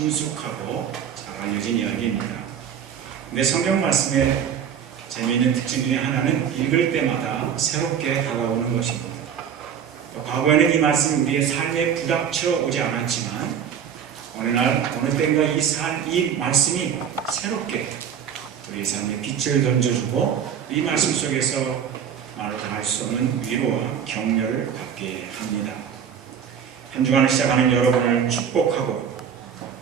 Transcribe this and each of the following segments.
친숙하고 잘 알려진 이야기입니다. 근데 성경 말씀의 재미있는 특징 중에 하나는 읽을 때마다 새롭게 다가오는 것입니다. 과거에는 이 말씀이 우리의 삶에 부닥쳐 오지 않았지만 어느 날 어느 때인가 이 말씀이 새롭게 우리의 삶에 빛을 던져주고 이 말씀 속에서 말로 다 할 수 없는 위로와 격려를 받게 합니다. 한 주간을 시작하는 여러분을 축복하고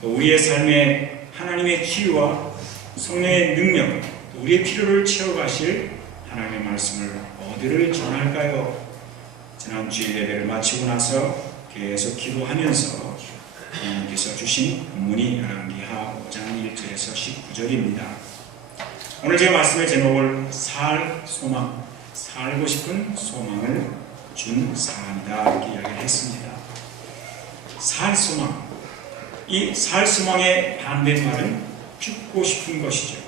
또 우리의 삶에 하나님의 치유와 성령의 능력, 또 우리의 필요를 채워가실 하나님의 말씀을 어디를 전할까요? 지난 주일 예배를 마치고 나서 계속 기도하면서 하나님께서 주신 본문이 열왕기하 5장 1절에서 19절입니다. 오늘 제가 말씀의 제목을 살 소망, 살고 싶은 소망을 준 사람이다 이렇게 이야기를 했습니다. 살 소망, 이 살 소망의 반대말은 죽고 싶은 것이죠.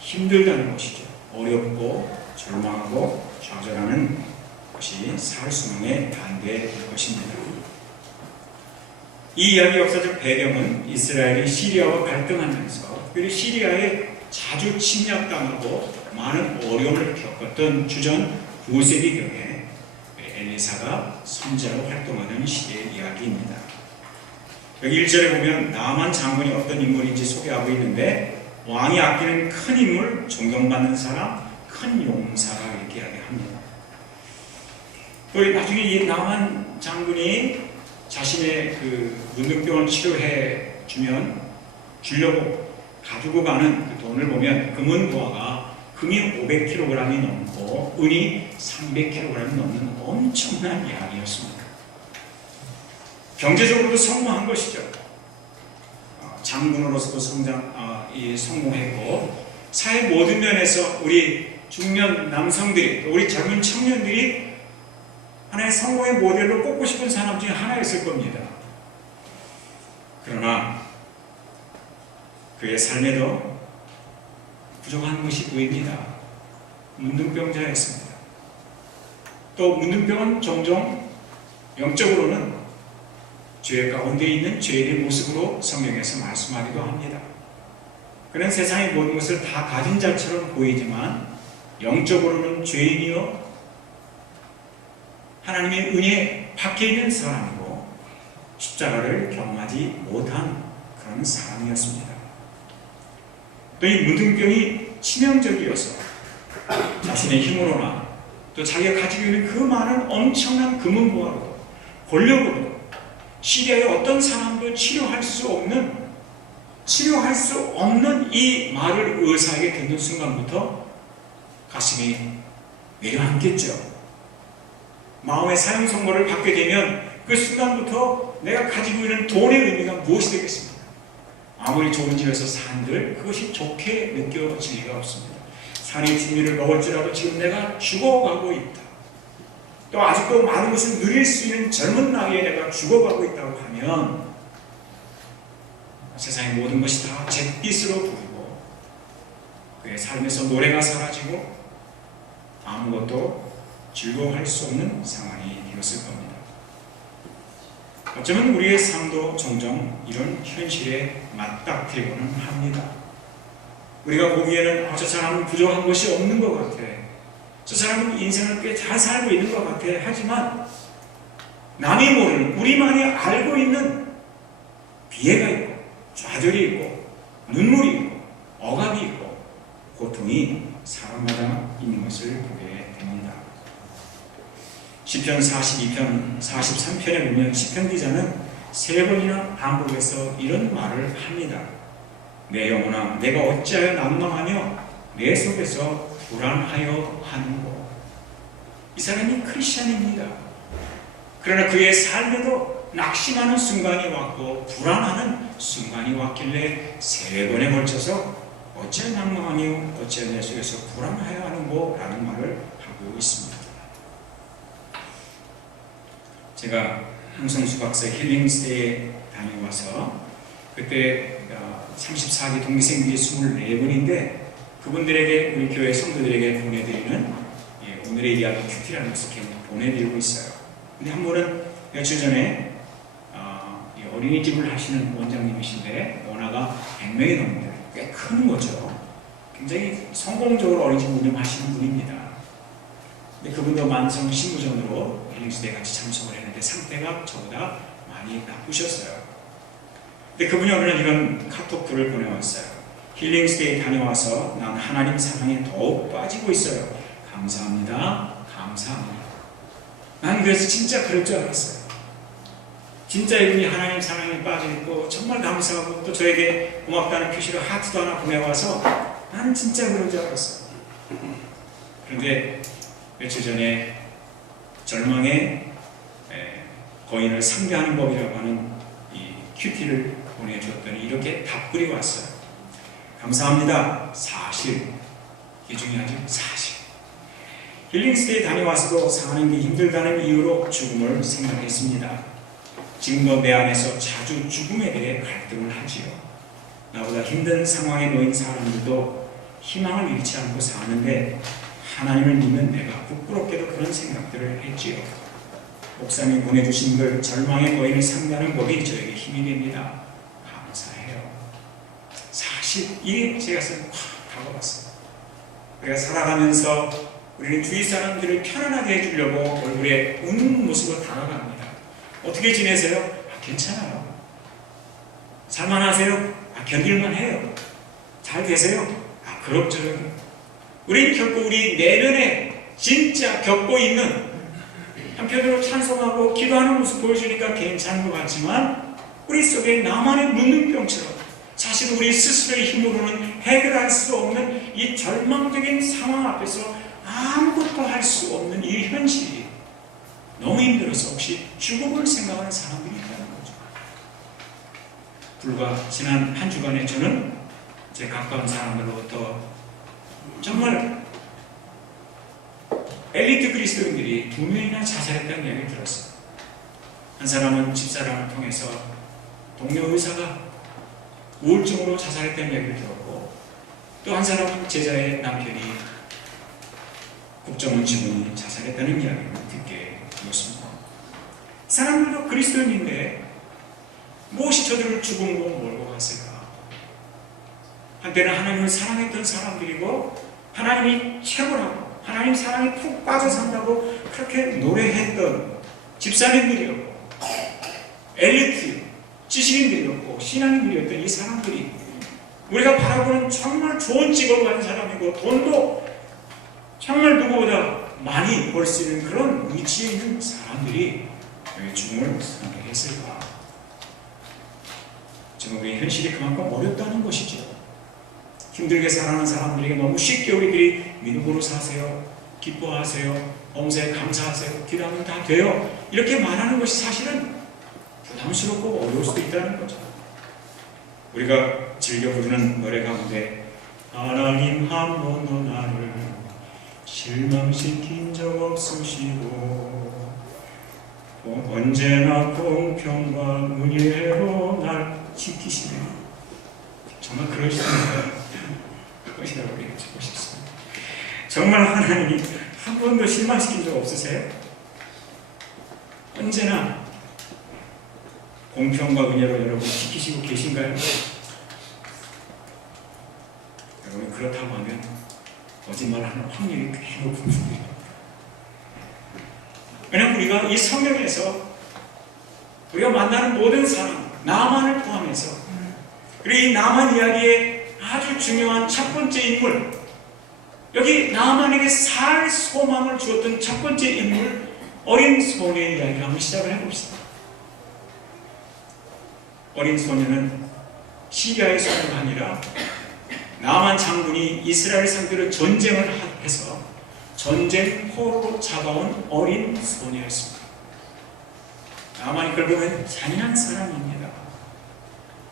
힘들다는 것이죠. 어렵고 절망하고 좌절하는 것이 살 소망의 반대일 것입니다. 이 이야기 역사적 배경은 이스라엘이 시리아와 갈등하면서 특별히 시리아에 자주 침략당하고 많은 어려움을 겪었던 주전 9세기경에 엘리사가 선지자로 활동하는 시대의 이야기입니다. 여기 1절에 보면 나만 장군이 어떤 인물인지 소개하고 있는데 왕이 아끼는 큰 인물, 존경받는 사람, 큰 용사가 이렇게 이야기합니다. 또 나중에 이 나만 장군이 자신의 그 문둥병을 치료해 주려고 가지고 가는 그 돈을 보면 금은 보화가 금이 500kg이 넘고 은이 300kg이 넘는 엄청난 양이었습니다. 경제적으로도 성공한 것이죠. 장군으로서도 성공했고 사회 모든 면에서 우리 중년 남성들이 우리 젊은 청년들이 하나의 성공의 모델로 꼽고 싶은 사람 중에 하나였을 겁니다. 그러나 그의 삶에도 부족한 것이 보입니다. 문둥병자였습니다. 또 문둥병은 종종 영적으로는 죄 가운데 있는 죄인의 모습으로 성경에서 말씀하기도 합니다. 그는 세상의 모든 것을 다 가진 자처럼 보이지만 영적으로는 죄인이요 하나님의 은혜 밖에 있는 사람이고 십자가를 경험하지 못한 그런 사람이었습니다. 또 이 문둥병이 치명적이어서 자신의 힘으로나 또 자기가 가지고 있는 그 많은 엄청난 금은보화로도 권력으로도 시리아의 어떤 사람도 치료할 수 없는 이 말을 의사에게 듣는 순간부터 가슴이 내려앉겠죠. 마음의 사형선고를 받게 되면 그 순간부터 내가 가지고 있는 돈의 의미가 무엇이 되겠습니까? 아무리 좋은 집에서 산들 그것이 좋게 느껴질 리가 없습니다. 산의 진미를 먹을지라도 지금 내가 죽어가고 있다. 또 아직도 많은 것을 누릴 수 있는 젊은 나이에 내가 죽어가고 있다고 하면 세상의 모든 것이 다 잿빛으로 부르고 그의 삶에서 노래가 사라지고 아무것도 즐거워할 수 없는 상황이 되었을 겁니다. 어쩌면 우리의 삶도 종종 이런 현실에 맞닥뜨리고는 합니다. 우리가 보기에는 저 사람은 부족한 것이 없는 것 같아. 저 사람은 인생을 꽤 잘 살고 있는 것 같아. 하지만 남이 모르는 우리만이 알고 있는 비애가 있고 좌절이 있고 눈물이 있고 억압이 있고 고통이 사람마다 있는 것을 보게 됩니다. 시편 42편, 43편에 보면 시편 기자는 3번이나 반복해서 이런 말을 합니다. 내 영혼아, 내가 어찌하여 난망하며 내 속에서 불안하여 하는고. 이 사람이 크리스천입니다. 그러나 그의 삶에도 낙심하는 순간이 왔고 불안하는 순간이 왔길래 3번에 걸쳐서 어찌하여 난망하며 어찌하여 내 속에서 불안하여 하는고 라는 말을 하고 있습니다. 제가 홍성수 박사 힐링스테이에 다녀와서 그때 34기 동기생들이 24분인데 그분들에게 우리 교회 성도들에게 보내드리는 오늘의 이야기 큐티라는 것을 보내드리고 있어요. 근데 한 분은 며칠 전에 어린이집을 하시는 원장님이신데 원화가 100명이 넘는데 꽤 큰 거죠. 굉장히 성공적으로 어린이집 운영하시는 분입니다. 근데 그분도 만성 신부전으로 힐링스데이에 같이 참석을 했는데 상태가 저보다 많이 나쁘셨어요. 근데 그분이 어느 날 이런 카톡글을 보내왔어요. 힐링스데이 다녀와서 난 하나님 사랑에 더욱 빠지고 있어요. 감사합니다. 감사합니다. 난 그래서 진짜 그럴 줄 알았어요. 진짜 이분이 하나님 사랑에 빠져있고 정말 감사하고 또 저에게 고맙다는 표시로 하트도 하나 보내와서 나는 진짜 그럴 줄 알았어요. 그런데 며칠 전에 절망의 거인을 상대하는 법이라고 하는 이 큐티를 보내줬더니 이렇게 답글이 왔어요. 감사합니다. 사실. 이게 중요하죠. 사실. 힐링스데이 다녀와서도 사는 게 힘들다는 이유로 죽음을 생각했습니다. 지금도 내 안에서 자주 죽음에 대해 갈등을 하지요. 나보다 힘든 상황에 놓인 사람들도 희망을 잃지 않고 사는데 하나님을 믿는 내가 부끄럽게도 그런 생각들을 했지요. 목사님이 보내주신 글 절망의 거인을 상대하는 법이 저에게 힘이 됩니다. 감사해요. 사실 이게 제가 확 다가왔어요. 우리가 살아가면서 우리는 주위 사람들을 편안하게 해주려고 얼굴에 웃는 모습으로 다가갑니다. 어떻게 지내세요? 괜찮아요. 살만하세요? 견딜만 해요. 잘 계세요? 그럭저럭. 우린 결코 우리 내면에 진짜 겪고 있는, 한편으로 찬송하고 기도하는 모습 보여주니까 괜찮은 것 같지만 우리 속에 나만의 문둥병처럼 사실 우리 스스로의 힘으로는 해결할 수 없는 이 절망적인 상황 앞에서 아무것도 할 수 없는 이 현실이 너무 힘들어서 혹시 죽음을 생각하는 사람들이 있다는 거죠. 불과 지난 한 주간에 저는 제 가까운 사람들로부터 정말 엘리트 그리스도인들이 2명이나 자살했다는 이야기를 들었어요. 한 사람은 집사람을 통해서 동료 의사가 우울증으로 자살했다는 이야기를 들었고, 또 한 사람은 제자의 남편이 국정원 직원이 자살했다는 이야기를 듣게 되었습니다. 사람들도 그리스도인인데 무엇이 저들을 죽음으로 몰고 갔을까? 한때는 하나님을 사랑했던 사람들이고 하나님이 최고라고 하나님 사랑에 푹 빠져 산다고 그렇게 노래했던 집사님들이었고 엘리트 지식인들이었고 신앙인들이었던 이 사람들이 우리가 바라보는 정말 좋은 직업을 가진 사람이고 돈도 정말 누구보다 많이 벌 수 있는 그런 위치에 있는 사람들이 왜 죽음을 선택했을까? 지금 우리의 현실이 그만큼 어렵다는 것이죠. 힘들게 살아가는 사람들에게 너무 쉽게 우리들이 믿음으로 사세요, 기뻐하세요, 범사에 감사하세요, 기도하면 다 돼요, 이렇게 말하는 것이 사실은 부담스럽고 어려울 수도 있다는 거죠. 우리가 즐겨 부르는 노래 가운데 하나님 한 번도 나를 실망시킨 적 없으시고 언제나 공평과 은혜로 날 지키시네. 정말 그러시는 것이라고 얘기하고 싶습니다. 정말 하나님이 한 번도 실망시킨 적 없으세요? 언제나 공평과 은혜로 여러분 지키시고 계신가요? 여러분 그렇다고 하면 거짓말하는 확률이 꽤 높은 분들입니다. 왜냐하면 우리가 이 성경에서 우리가 만나는 모든 사람, 나만을 포함해서 그리고 이 나만 이야기의 아주 중요한 첫 번째 인물, 여기 나만에게 살 소망을 주었던 첫 번째 인물, 어린 소녀의 이야기를 한번 시작을 해봅시다. 어린 소녀는 시리아의 소녀가 아니라 나만 장군이 이스라엘 상대로 전쟁을 해서 전쟁포로로 잡아온 어린 소녀였습니다. 나만이 그걸 보면 잔인한 사람입니다.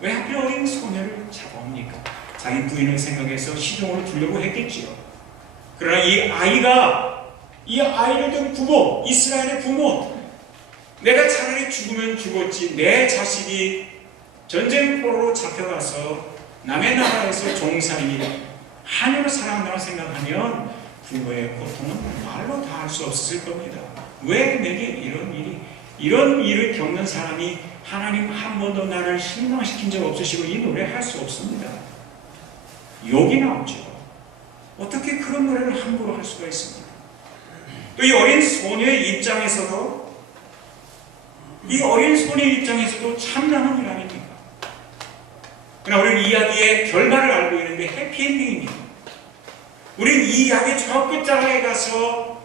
왜 하필 어린 소녀를 잡아옵니까? 자기 부인을 생각해서 시종으로 두려고 했겠지요. 그러나 이 아이를 둔 부모, 이스라엘의 부모, 내가 차라리 죽으면 죽었지 내 자식이 전쟁포로로 잡혀가서 남의 나라에서 종살이 한여로 살아간다고 생각하면 부모의 고통은 말로 다 할 수 없을 겁니다. 왜 내게 이런 일이 이런 일을 겪는 사람이 하나님 한 번도 나를 실망시킨 적 없으시고 이 노래 할 수 없습니다. 욕이 나오죠. 어떻게 그런 노래를 함부로 할 수가 있습니까? 또 이 어린 소녀의 입장에서도 참담한 일 아닙니까? 그러나 우리는 이 이야기의 결말을 알고 있는데 해피엔딩입니다. 우리는 이 이야기의 저 끝자락에 가서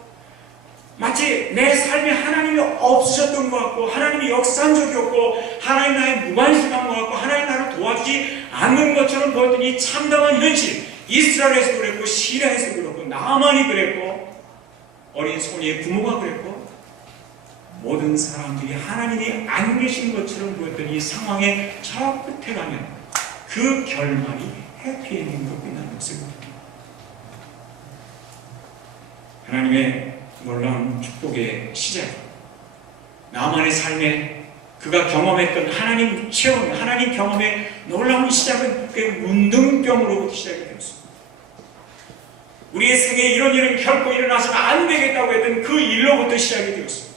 마치 내 삶에 하나님이 없으셨던 것 같고 하나님이 역산적이었고 하나님 나의 무관심한 것 같고 하나님 나를 도와주지 않는 것처럼 보였던 이 참담한 현실, 이스라엘에서 그랬고 시리아에서 그랬고 나만이 그랬고 어린 소녀의 부모가 그랬고 모든 사람들이 하나님이 안 계신 것처럼 보였던 이 상황의 저 끝에 가면 그 결말이 해피엔딩으로 끝나는 것을 봅니다. 하나님의 놀라운 축복의 시작, 나만의 삶에 그가 경험했던 하나님 체험, 하나님 경험의 놀라운 시작은 그 문둥병으로부터 시작이 되었습니다. 우리의 생에 이런 일은 결코 일어나서는 안 되겠다고 했던 그 일로부터 시작이 되었습니다.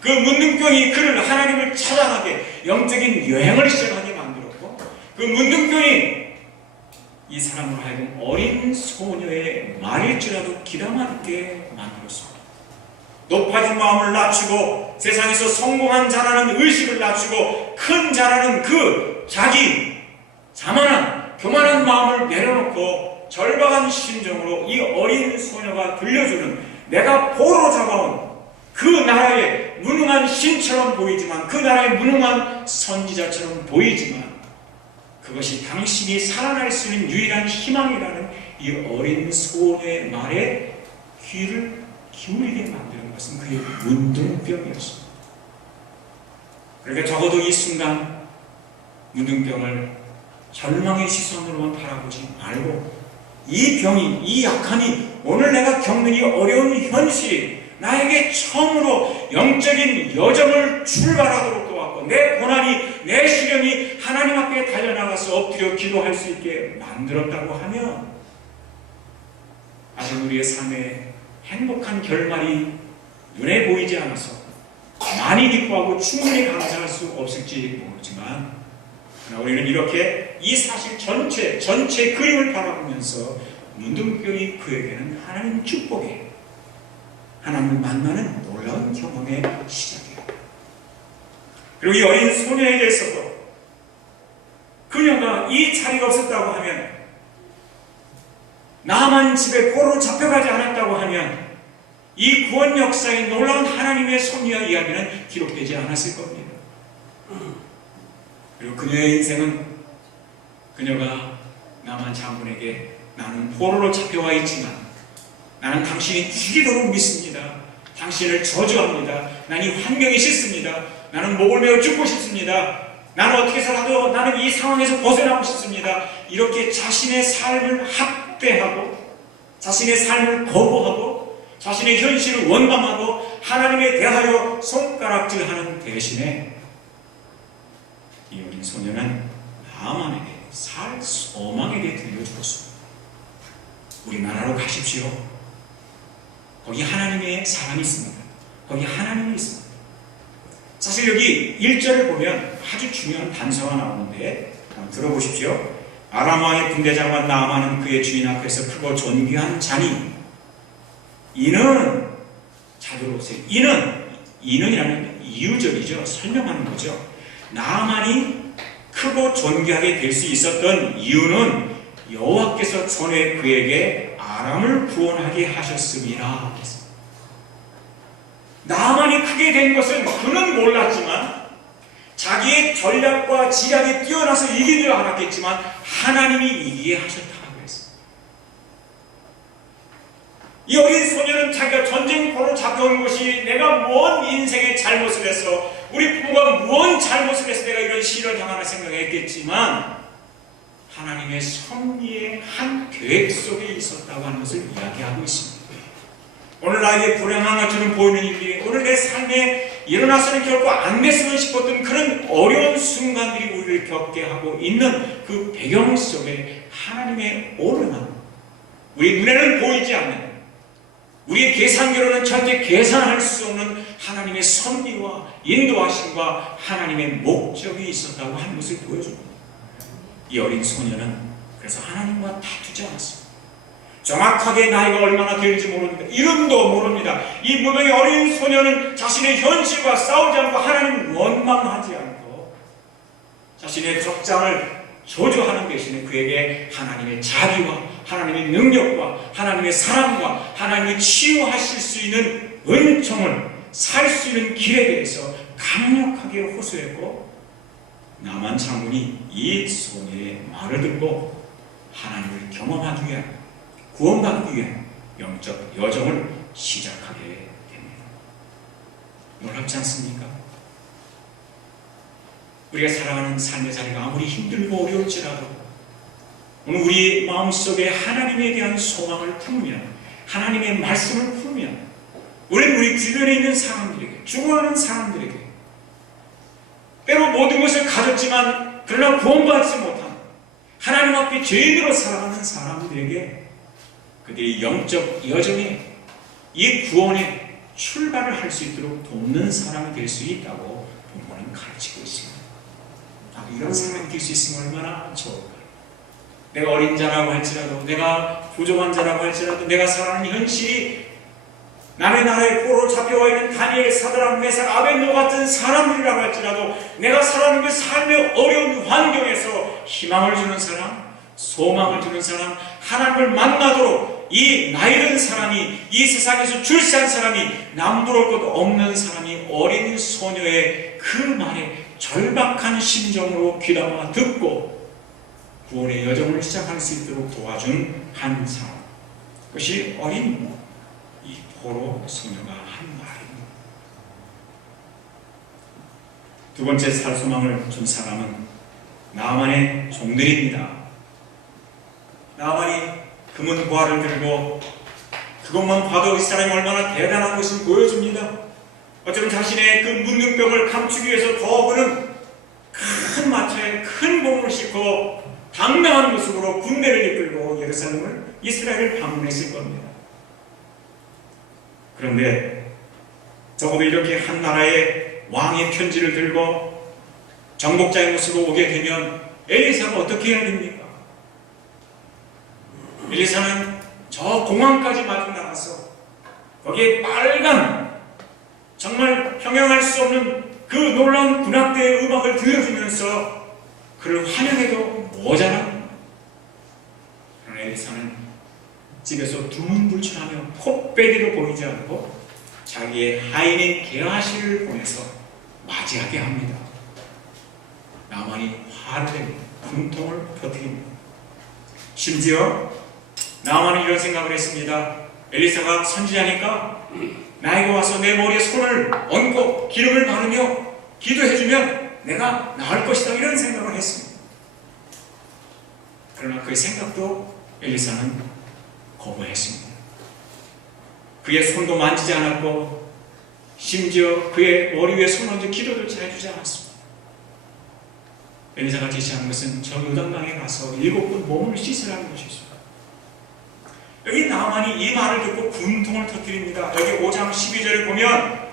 그 문둥병이 그를 하나님을 찾아가게 영적인 여행을 시작하게 만들었고 그 문둥병이 이 사람으로 하여금 어린 소녀의 말일지라도 귀담아듣게 만들었습니다. 높아진 마음을 낮추고 세상에서 성공한 자라는 의식을 낮추고 큰 자라는 그 자기 자만한 교만한 마음을 내려놓고 절박한 심정으로 이 어린 소녀가 들려주는 내가 포로로 잡아온 그 나라의 무능한 신처럼 보이지만 그 나라의 무능한 선지자처럼 보이지만 그것이 당신이 살아날 수 있는 유일한 희망이라는 이 어린 소녀의 말에 귀를 기울이게 만드는 것은 그의 문둥병이었습니다. 그러니까 적어도 이 순간 문둥병을 절망의 시선으로만 바라보지 말고 이 병이, 이 약함이 오늘 내가 겪는 이 어려운 현실이 나에게 처음으로 영적인 여정을 출발하도록 도왔고 내 고난이, 내 시련이 하나님 앞에 달려나가서 엎드려 기도할 수 있게 만들었다고 하면 아직 우리의 삶에 행복한 결말이 눈에 보이지 않아서 많이 기뻐하고 충분히 감사할 수 없을지 모르지만 그러나 우리는 이렇게 이 사실 전체 그림을 바라보면서 문둥병이 그에게는 하나님 축복의 하나님을 만나는 놀라운 경험의 시작이에요. 그리고 이 어린 소녀에게서도 그녀가 이 자리가 없었다고 하면 나만 집에 포로로 잡혀가지 않았다고 하면 이 구원 역사의 놀라운 하나님의 섭리와 이야기는 기록되지 않았을 겁니다. 그리고 그녀의 인생은 그녀가 나만 장군에게 나는 포로로 잡혀와 있지만 나는 당신이 죽이도록 믿습니다. 당신을 저주합니다. 나는 이 환경이 싫습니다. 나는 목을 메어 죽고 싶습니다. 나는 어떻게 해서라도 나는 이 상황에서 벗어나고 싶습니다. 이렇게 자신의 삶을 학대하고 자신의 삶을 거부하고 자신의 현실을 원망하고 하나님에 대하여 손가락질하는 대신에 이 어린 소녀는 나만에게 살 소망에게 들려주었습니다. 우리나라로 가십시오. 거기 하나님의 사람이 있습니다. 거기 하나님이 있습니다. 사실 여기 1절을 보면 아주 중요한 단서가 나오는데 한번 들어보십시오. 아람 왕의 군대장관 나아만은 그의 주인 앞에서 크고 존귀한 자니 이는 자 들어보세요. 이는이라는 이유절이죠. 설명하는 거죠. 나아만이 크고 존귀하게 될 수 있었던 이유는 여호와께서 전에 그에게 아람을 구원하게 하셨음이라. 나아만이 크게 된 것은 그는 몰랐지만 자기의 전략과 지략이 뛰어나서 이기는 줄 알았겠지만 하나님이 이기게 하셨다고 했습니다. 이 어린 소녀는 자기가 전쟁포로 잡혀온 것이 내가 무언 인생의 잘못을 해서 우리 부모가 무언 잘못을 해서 내가 이런 시련을 당하나 생각했겠지만 하나님의 섭리의 한 계획 속에 있었다고 하는 것을 이야기하고 있습니다. 오늘 나에게 불행한 것처럼 보이는 일이 오늘 내 삶에 일어나서는 결코 안 됐으면 싶었던 그런 어려운 순간들이 우리를 겪게 하고 있는 그 배경 속에 하나님의 오르남, 우리 눈에는 보이지 않는 우리의 계산기로는 절대 계산할 수 없는 하나님의 섭리와 인도하심과 하나님의 목적이 있었다고 하는 것을 보여줍니다. 이 어린 소녀는 그래서 하나님과 다투지 않았습니다. 정확하게 나이가 얼마나 되는지 모릅니다. 이름도 모릅니다. 이 무명의 어린 소녀는 자신의 현실과 싸우지 않고 하나님 원망하지 않고 자신의 적장을 저주하는 대신에 그에게 하나님의 자비와 하나님의 능력과 하나님의 사랑과 하나님의 치유하실 수 있는 은총을 살 수 있는 길에 대해서 강력하게 호소했고, 나만 장군이 이 소녀의 말을 듣고 하나님을 경험하기 위한, 구원받기 위한 영적 여정을 시작하게 됩니다. 놀랍지 않습니까? 우리가 살아가는 삶의 자리가 아무리 힘들고 어려울지라도 오늘 우리 마음속에 하나님에 대한 소망을 품으면, 하나님의 말씀을 품으면, 우리는 우리 주변에 있는 사람들에게, 죽어가는 사람들에게, 때로 모든 것을 가졌지만 그러나 구원받지 못한 하나님 앞에 죄인으로 살아가는 사람들에게 그들이 영적 여정에 이 구원의 출발을 할 수 있도록 돕는 사람이 될 수 있다고 본문은 가르치고 있습니다. 나도 이런 사람이 될 수 있으면 얼마나 좋을까. 내가 어린 자라고 할지라도, 내가 부족한 자라고 할지라도, 내가 살아가는 현실이 남의 나라에 포로로 잡혀와 있는 다니엘, 사드락, 메삭, 아벤노 같은 사람들이라고 할지라도, 내가 살아가는 그 삶의 어려운 환경에서 희망을 주는 사람, 소망을 주는 사람, 하나님을 만나도록 이 나이든 사람이, 이 세상에서 출세한 사람이, 남부러울 것 없는 사람이 어린 소녀의 그 말에 절박한 심정으로 귀담아 듣고 구원의 여정을 시작할 수 있도록 도와준 한 사람, 그것이 어린 이 포로 소녀가 한 말입니다. 두 번째 살소망을 준 사람은 나아만의 종들입니다. 나아만이 금은 보화를 들고 그것만 봐도 이 사람이 얼마나 대단한 것을 보여줍니다. 어쩌면 자신의 그 문둥병을 감추기 위해서 더그는 큰 마차에 큰 몸을 싣고 당당한 모습으로 군대를 이끌고 예루살렘을, 이스라엘을 방문했을 겁니다. 그런데 적어도 이렇게 한 나라의 왕의 편지를 들고 정복자의 모습으로 오게 되면 엘리사가 어떻게 해야 됩니까? 엘리사는 저 공항까지 마중 나가서 거기에 빨간, 정말 형용할 수 없는 그 놀라운 군악대의 음악을 들려주면서 그를 환영해도 모자랍니다. 그러나 엘리사는 집에서 두문불출하며 콧배기도 보이지 않고 자기의 하인인 게하시를 보내서 맞이하게 합니다. 나만이 화를 내고 분통을 터뜨립니다. 심지어 나만은 이런 생각을 했습니다. 엘리사가 선지자니까 나에게 와서 내 머리에 손을 얹고 기름을 바르며 기도해주면 내가 나을 것이다, 이런 생각을 했습니다. 그러나 그 생각도 엘리사는 거부했습니다. 그의 손도 만지지 않았고 심지어 그의 머리 위에 손 얹어 기도조차 해주지 않았습니다. 엘리사가 지시한 것은 저 요단강에 가서 7번 몸을 씻으라는 것이었습니다. 여기 나만이 이 말을 듣고 분통을 터뜨립니다. 여기 5장 12절에 보면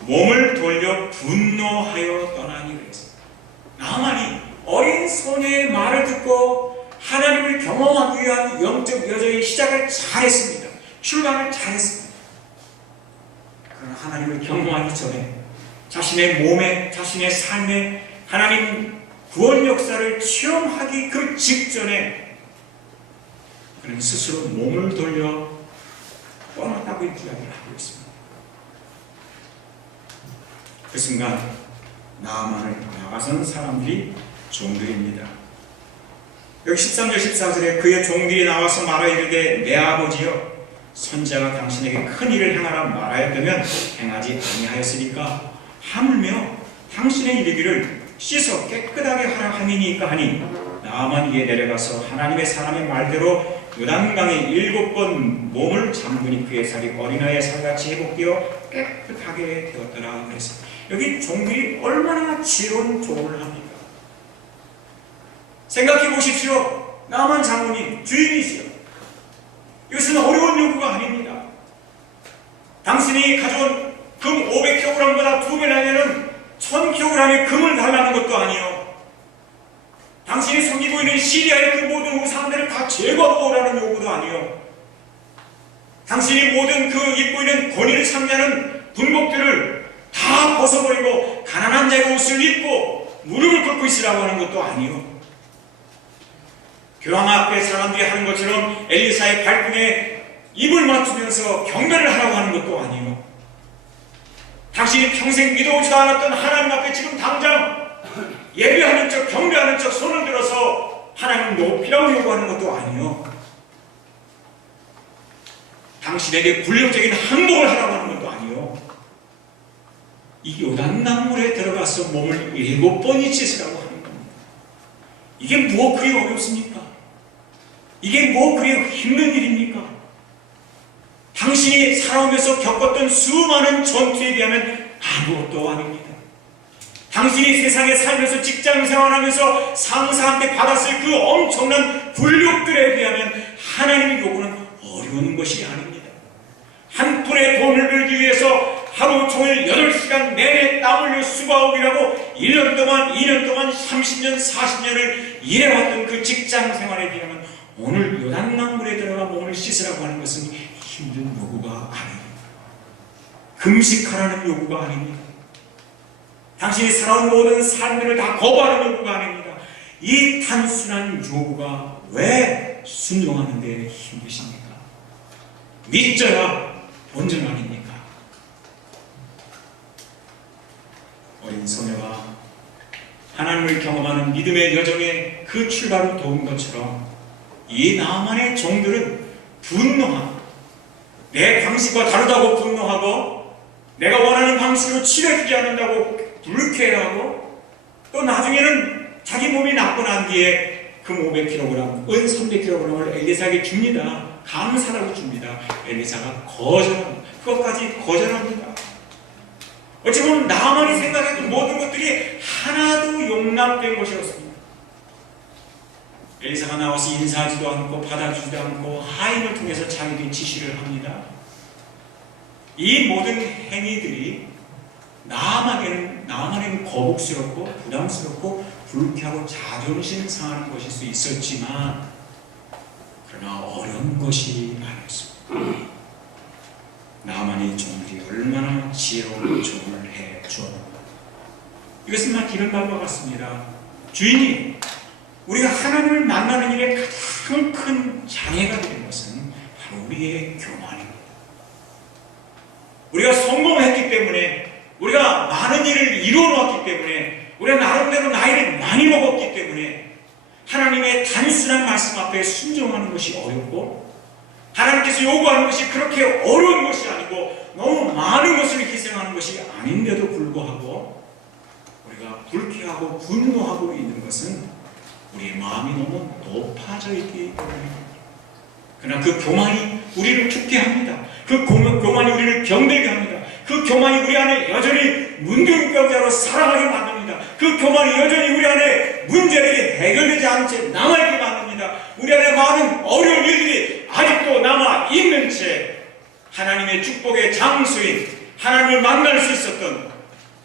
몸을 돌려 분노하여 떠나니 그랬습니다. 나만이 어린 소녀의 말을 듣고 하나님을 경험하기 위한 영적 여정의 시작을 잘했습니다. 출발을 잘했습니다. 그러나 하나님을 경험하기 전에 자신의 몸에, 자신의 삶에 하나님 구원 역사를 체험하기 그 직전에 그는 스스로 몸을 돌려 떠났다고 이야기를 하고 있습니다. 그 순간 나아만을 나가선 사람들이 종들입니다. 여기 13절 14절에 그의 종들이 나와서 말하 이르되 내 아버지여, 선지자가 당신에게 큰 일을 행하라 말하였다면 행하지 아니하였으니까 하물며 당신의 이르기를 씻어 깨끗하게 하라 함이니까 하니, 나아만 이에 내려가서 하나님의 사람의 말대로 요단강에 7번 몸을 잠그니 그의 살이 어린아이의 살같이 회복되어 깨끗하게 되었더라 그랬습니다. 여기 종들이 얼마나 지혜로운 조언을 합니까? 생각해 보십시오. 나아만 장군이 주인이시여, 이것은 어려운 요구가 아닙니다. 당신이 가져온 금 500개 100kg보다 2배나 되는 1000kg의 금을 달라는 것도 아니요. 당신이 섬기고 있는 시리아의 그 모든 우상들을 다 제거하고 오라는 요구도 아니요. 당신이 모든 그 입고 있는 권위를 상대하는 군복들을 다 벗어버리고 가난한 자의 옷을 입고 무릎을 꿇고 있으라고 하는 것도 아니요. 교황 앞에 사람들이 하는 것처럼 엘리사의 발등에 입을 맞추면서 경배를 하라고 하는 것도 아니요. 당신이 평생 믿어오지도 않았던 하나님 앞에 지금 당장 예배하는 척 경배하는 척 손을 들어서 하나님 높이라고 요구하는 것도 아니요. 당신에게 굴욕적인 항복을 하라고 하는 것도 아니요. 이 요단강물에 들어가서 몸을 7번이 씻으라고 하는 겁니다. 이게 뭐 그리 어렵습니까? 이게 뭐 그리 힘든 일입니까? 당신이 살아오면서 겪었던 수많은 전투에 비하면 아무것도 아닙니다. 당신이 세상에 살면서 직장 생활하면서 상사한테 받았을 그 엄청난 굴욕들에 비하면 하나님의 요구는 어려운 것이 아닙니다. 한 푼의 돈을 벌기 위해서 하루 종일 8시간 내내 땀 흘려 수고하고 일하고 1년 동안, 2년 동안, 30년, 40년을 일해왔던 그 직장 생활에 비하면 오늘 요단강물에 들어가 몸을 씻으라고 하는 것은 힘든 요구가 아닙니다. 금식하라는 요구가 아닙니다. 당신이 살아온 모든 삶들을 다 거부하는 요구가 아닙니다. 이 단순한 요구가 왜 순종하는 데 힘드십니까? 믿져야 본전 아닙니까? 어린 소녀가 하나님을 경험하는 믿음의 여정에 그 출발을 도운 것처럼 이 나만의 종들은 분노하고 내 방식과 다르다고 분노하고 내가 원하는 방식으로 치료해주지 않는다고 불쾌해하고 또 나중에는 자기 몸이 나고 난 뒤에 그 500kg, 은 300kg을 엘리사에게 줍니다. 감사라고 줍니다. 엘리사가 거절합니다. 그것까지 거절합니다. 어찌 보면 나만이 생각했던 모든 것들이 하나도 용납된 것이었습니다. 엘리사가 나와서 인사하지도 않고 받아주지도 않고 하인을 통해서 자기들이 지시를 합니다. 이 모든 행위들이 나만에는 거북스럽고 부담스럽고 불쾌하고 자존심 상하는 것일 수 있었지만 그러나 어려운 것이 아니었습니다. 나만의 종들이 얼마나 지혜로운 종을 해주었는가. 이것은 막 이런 말과 같습니다. 주인이 우리가 하나님을 만나는 일에 가장 큰 장애가 되는 것은 바로 우리의 교만입니다. 우리가 성공했기 때문에 우리가 많은 일을 이루어 놓았기 때문에 우리가 나름대로 나이를 많이 먹었기 때문에 하나님의 단순한 말씀 앞에 순종하는 것이 어렵고 하나님께서 요구하는 것이 그렇게 어려운 것이 아니고 너무 많은 것을 희생하는 것이 아닌데도 불구하고 우리가 불쾌하고 분노하고 있는 것은 우리의 마음이 너무 높아져 있기 때문입니다. 그러나 그 교만이 우리를 죽게 합니다. 그 교만이 우리를 병들게 합니다. 그 교만이 우리 안에 여전히 문둥병자로 살아가게 만듭니다. 그 교만이 여전히 우리 안에 문제들이 해결되지 않은 채 남아있게 만듭니다. 우리 안에 많은 어려운 일들이 아직도 남아있는 채 하나님의 축복의 장소인 하나님을 만날 수 있었던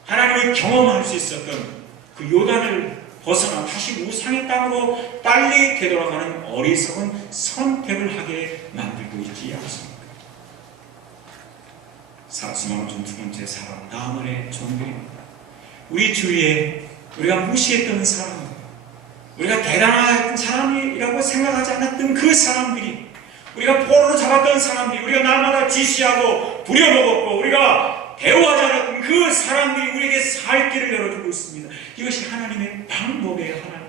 하나님을 경험할 수 있었던 그 요단을 벗어나 다시 우상의 땅으로 빨리 되돌아가는 어리석은 선택을 하게 만들고 있지 않습니까? 사수마음 중 2번째 사람 나만의 종들입니다. 우리 주위에 우리가 무시했던 사람, 우리가 대단한 사람이라고 생각하지 않았던 그 사람들이, 우리가 포로로 잡았던 사람들이, 우리가 날마다 지시하고 부려먹었고 우리가 대우하지 않았던 그 사람들이 우리에게 살 길을 열어주고 있습니다. 이것이 하나님의 방법이에요. 하나님.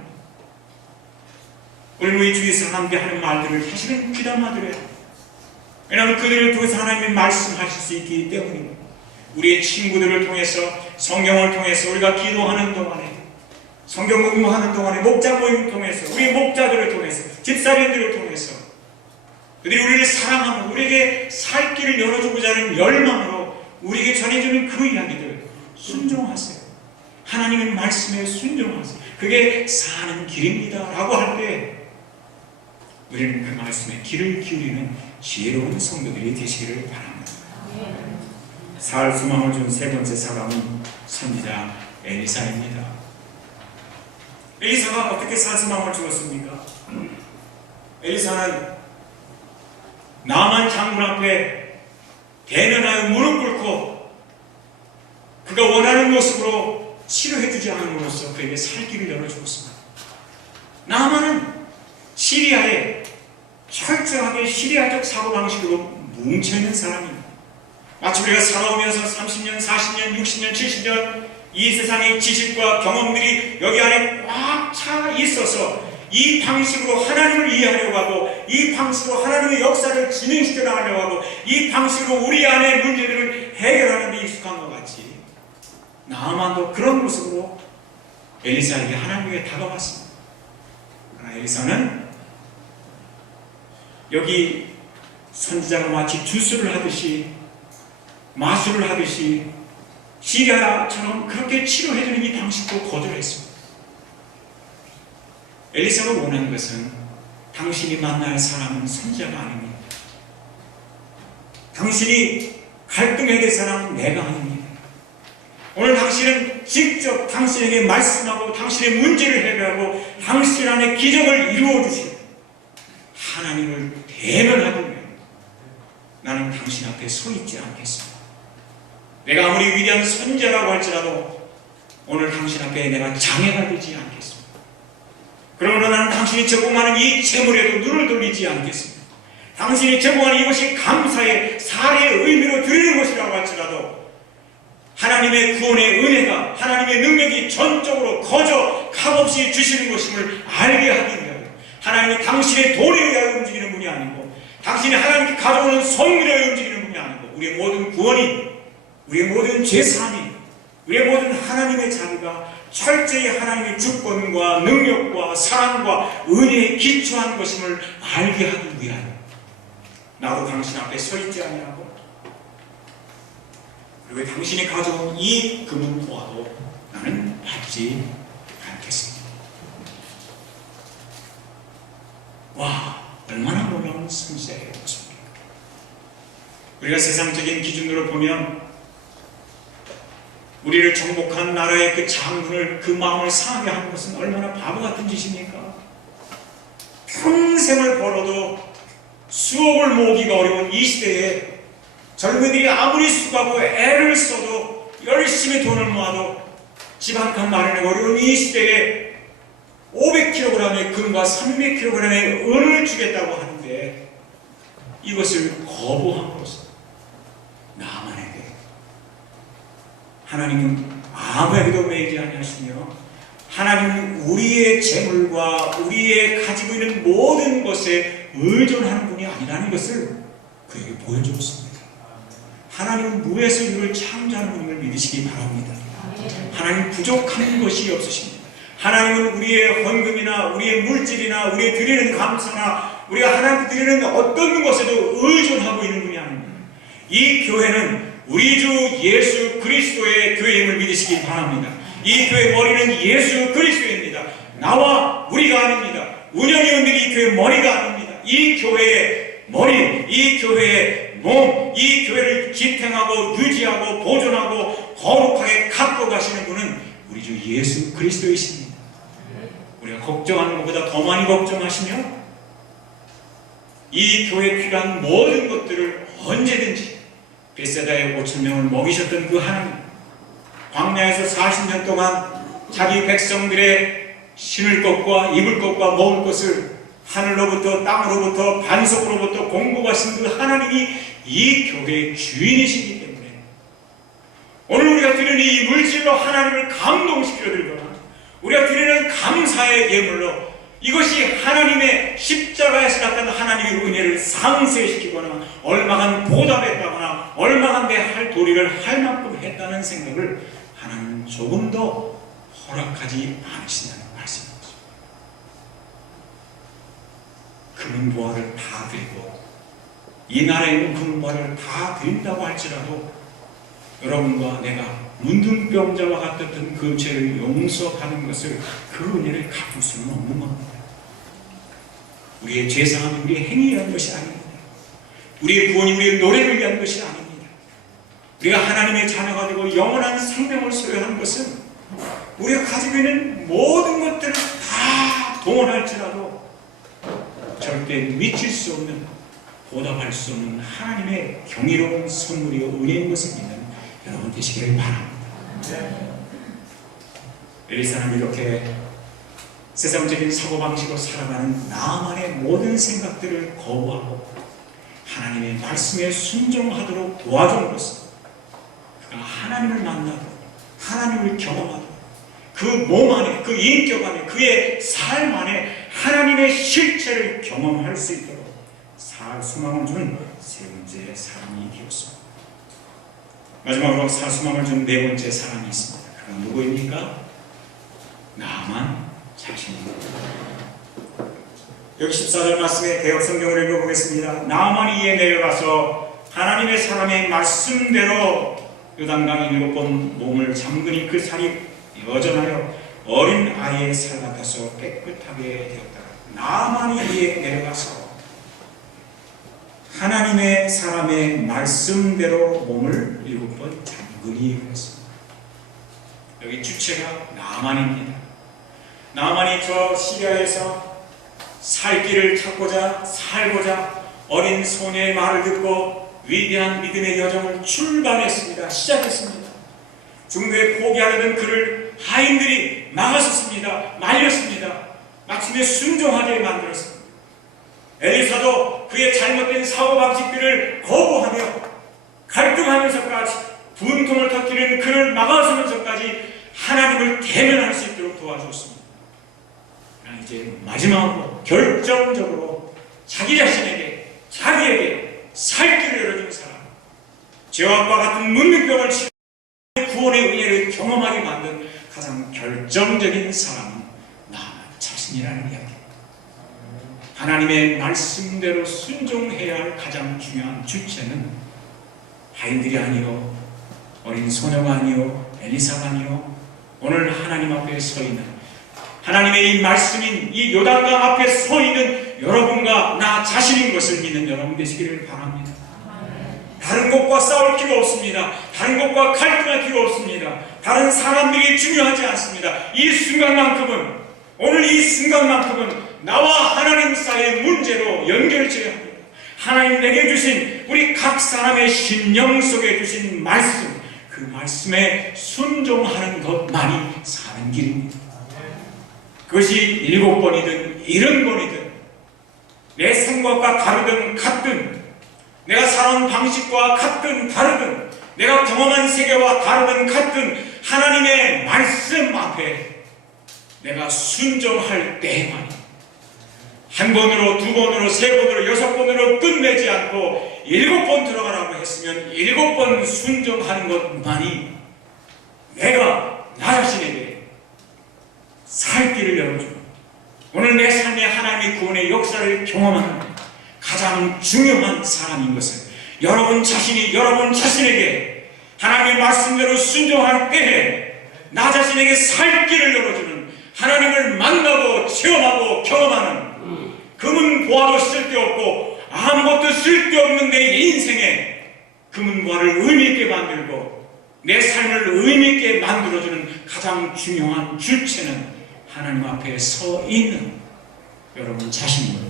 우리 주위 사람들이 하는 말들을 사실은 귀담아들어야 합니다. 왜냐하면 그들을 통해서 하나님이 말씀하실 수 있기 때문입니다. 우리의 친구들을 통해서, 성경을 통해서, 우리가 기도하는 동안에, 성경 공부하는 동안에, 목자 모임을 통해서, 우리의 목자들을 통해서, 집사님들을 통해서 그들이 우리를 사랑하고 우리에게 살 길을 열어주고자 하는 열망으로 우리에게 전해주는 그 이야기들 순종하세요. 하나님의 말씀에 순종하세요. 그게 사는 길입니다 라고 할 때 우리는 그 말씀에 귀를 기울이는 지혜로운 성도들이 되시기를 바랍니다. 살 소망을 준 세 번째 사람은 선지자 엘리사입니다. 엘리사가 어떻게 살 소망을 주었습니까? 엘리사는 나만 장군 앞에 대면하여 무릎 꿇고 그가 원하는 모습으로 치료해주지 않음으로써 그에게 살 길을 열어주었습니다. 나만은 시리아에 철저하게 시리아적 사고방식으로 뭉쳐있는 사람입니다. 마치 우리가 살아오면서 30년, 40년, 60년, 70년 이 세상의 지식과 경험들이 여기 안에 꽉 차 있어서 이 방식으로 하나님을 이해하려고 하고 이 방식으로 하나님의 역사를 진행시켜 나가려고 하고 이 방식으로 우리 안의 문제들을 해결하는 데 익숙한 것 같이 나아만도 그런 모습으로 엘리사에게 하나님에게 다가왔습니다. 그러나 엘리사는 여기 선지자가 마치 주술을 하듯이 마술을 하듯이 시리아처럼 그렇게 치료해주는 이 방식도 거절했습니다. 엘리사가 원하는 것은 당신이 만날 사람은 선지자가 아닙니다. 당신이 갈등해야 될 사람은 내가 아닙니다. 오늘 당신은 직접 당신에게 말씀하고 당신의 문제를 해결하고 당신 안에 기적을 이루어주시고 하나님을 대면하기 위해 나는 당신 앞에 서 있지 않겠습니다. 내가 아무리 위대한 선지자라고 할지라도 오늘 당신 앞에 내가 장애가 되지 않겠습니다. 그러므로 나는 당신이 제공하는 이 재물에도 눈을 돌리지 않겠습니다. 당신이 제공하는 이것이 감사의 사례의 의미로 드리는 것이라고 할지라도 하나님의 구원의 은혜가 하나님의 능력이 전적으로 거저 값없이 주시는 것임을 알게 하기 위하여 하나님이 당신의 돈에 의하여 움직이는 분이 아니고 당신이 하나님께 가져오는 선물에 의하여 움직이는 분이 아니고 우리의 모든 구원이 우리의 모든 죄사함이 우리의 모든 하나님의 자비가 철저히 하나님의 주권과 능력과 사랑과 은혜에 기초한 것임을 알게 하기 위하여 나도 당신 앞에 서 있지 아니하고 그리고 당신이 가져온 이 금은 보아도 나는 받지 않겠습니다. 와, 얼마나 놀라운 선지자의 모습입니까? 우리가 세상적인 기준으로 보면 우리를 정복한 나라의 그 장군을 그 마음을 상하게 하는 것은 얼마나 바보 같은 짓입니까? 평생을 벌어도 수억을 모으기가 어려운 이 시대에 젊은이들이 아무리 수고하고 애를 써도 열심히 돈을 모아도 집 한 칸 마련하기 어려운 이 시대에 500kg의 금과 300kg의 은을 주겠다고 하는데 이것을 거부함으로써 나만에게 하나님은 아무에게도 매이지 아니하시며 하나님은 우리의 재물과 우리의 가지고 있는 모든 것에 의존하는 분이 아니라는 것을 그에게 보여주었습니다. 하나님은 무에서 이를 창조하는 분임을 믿으시기 바랍니다. 하나님 부족한 것이 없으십니다. 하나님은 우리의 헌금이나 우리의 물질이나 우리의 드리는 감사나 우리가 하나님께 드리는 어떤 것에도 의존하고 있는 분이 아닙니다. 이 교회는 우리 주 예수 그리스도의 교회임을 믿으시기 바랍니다. 이 교회 머리는 예수 그리스도입니다. 나와 우리가 아닙니다. 운영이 은들이 이 교회 머리가 아닙니다. 이 교회의 머리, 이 교회의 몸, 이 교회를 지탱하고 유지하고 보존하고 거룩하게 갖고 가시는 분은 우리 주 예수 그리스도이십니다. 우리가 걱정하는 것보다 더 많이 걱정하시며 이 교회에 필요한 모든 것들을 언제든지 벳세다의 5,000명을 먹이셨던 그 하나님, 광야에서 40년 동안 자기 백성들의 신을 것과 입을 것과 먹을 것을 하늘로부터 땅으로부터 반석으로부터 공급하신 그 하나님이 이 교회의 주인이시기 때문에 오늘 우리가 드리는 이 물질로 하나님을 감동시켜 드리거나 우리가 드리는 감사의 예물로 이것이 하나님의 십자가에서 나타난 하나님의 은혜를 상쇄시키거나 얼마간 보답했다거나 얼마간 내 할 도리를 할 만큼 했다는 생각을 하나님은 조금 더 허락하지 않으신다는 말씀입니다. 금은보화를 다 드리고 이 나라에 있는 금은보화를 다 드린다고 할지라도 여러분과 내가 문둥병자와 같았던 그 죄를 용서하는 것을 그 은혜를 갚을 수는 없는 겁니다. 우리의 죄사함이 우리의 행위라는 것이 아닙니다. 우리의 구원이 우리의 노래를 위한 것이 아닙니다. 우리가 하나님의 자녀가 되고 영원한 생명을 소유하는 것은 우리가 가지고 있는 모든 것들을 다 동원할지라도 절대 미칠 수 없는, 보답할 수 없는 하나님의 경이로운 선물이요 은혜인 것을 믿는 여러분 되시기를 바랍니다. 엘리사는 이렇게 세상적인 사고방식으로 살아가는 나만의 모든 생각들을 거부하고 하나님의 말씀에 순종하도록 도와준 것은 그가 하나님을 만나고 하나님을 경험하고 그 몸 안에, 그 인격 안에, 그의 삶 안에 하나님의 실체를 경험할 수 있도록 소망을 준 세 번째 사람이 되었습니다. 마지막으로 소망을 준 네 번째 사람이 있습니다. 그건 누구입니까? 나만 자신입니다. 여기 14절 말씀에 개역 성경을 읽어보겠습니다. 나만이 이에 내려가서 하나님의 사람의 말씀대로 요단강 7번 몸을 잠그니 그 살이 여전하여 어린 아이의 살 같아서 깨끗하게 되었다. 나만이 이에 내려가서 하나님의 사람의 말씀대로 몸을 7번 잠그니 그랬습니다. 여기 주체가 나만입니다. 나만이 저 시리아에서 살 길을 찾고자 살고자 어린 소녀의 말을 듣고 위대한 믿음의 여정을 출발했습니다. 시작했습니다. 중도에 포기하려던 그를 하인들이 막아섰습니다. 말렸습니다. 마침내 순종하게 만들었습니다. 엘리사도 그의 잘못된 사고방식들을 거부하며 갈등하면서까지 분통을 터뜨리는 그를 막아서면서까지 하나님을 대면할 수 있도록 도와주었습니다. 그러나 이제 마지막으로 결정적으로 자기 자신에게, 자기에게 살 길을 열어준 사람, 죄악과 같은 문명병을 치료 구원의 은혜를 경험하게 만든 가장 결정적인 사람은 나 자신이라는 이야기입니다. 하나님의 말씀대로 순종해야 할 가장 중요한 주체는 하인들이 아니요, 어린 소녀가 아니요, 엘리사가 아니요, 오늘 하나님 앞에 서 있는, 하나님의 이 말씀인 이 요단강 앞에 서 있는 여러분과 나 자신인 것을 믿는 여러분 되시기를 바랍니다. 다른 것과 싸울 필요 없습니다. 다른 것과 갈등할 필요 없습니다. 다른 사람들이 중요하지 않습니다. 이 순간만큼은, 오늘 이 순간만큼은 나와 하나님 사이의 문제로 연결지어야 합니다. 하나님 내게 주신, 우리 각 사람의 심령 속에 주신 말씀, 그 말씀에 순종하는 것만이 사는 길입니다. 그것이 7번이든 70번이든 내 생각과 다르든 같든, 내가 살아온 방식과 같든 다르든, 내가 경험한 세계와 다르든 같든 하나님의 말씀 앞에 내가 순종할 때에만 한 번으로, 두 번으로, 세 번으로, 6번으로 끝내지 않고 7번 들어가라고 했으면 7번 순종하는 것만이 내가 나 자신에게 살 길을 열어주고 오늘 내 삶에 하나님의 구원의 역사를 경험하는 가장 중요한 사람인 것을 여러분 자신이 여러분 자신에게 하나님의 말씀대로 순종할 때에 나 자신에게 살 길을 열어주는, 하나님을 만나고 체험하고 경험하는, 금은 보아도 쓸데없고 아무것도 쓸데없는 내 인생에 금은보화를 의미있게 만들고 내 삶을 의미있게 만들어주는 가장 중요한 주체는 하나님 앞에 서 있는 여러분 자신을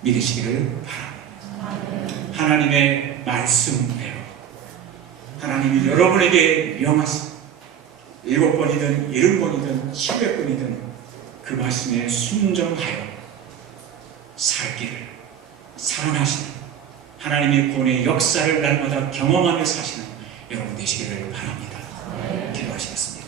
믿으시기를 바랍니다. 하나님의 말씀대로 하나님이 여러분에게 명하신 7번이든 70번이든 700번이든 그 말씀에 순종하여 살 길을 살아나시는 하나님의 구원의 역사를 날마다 경험하며 사시는 여러분 되시기를 바랍니다. 기도하시겠습니다.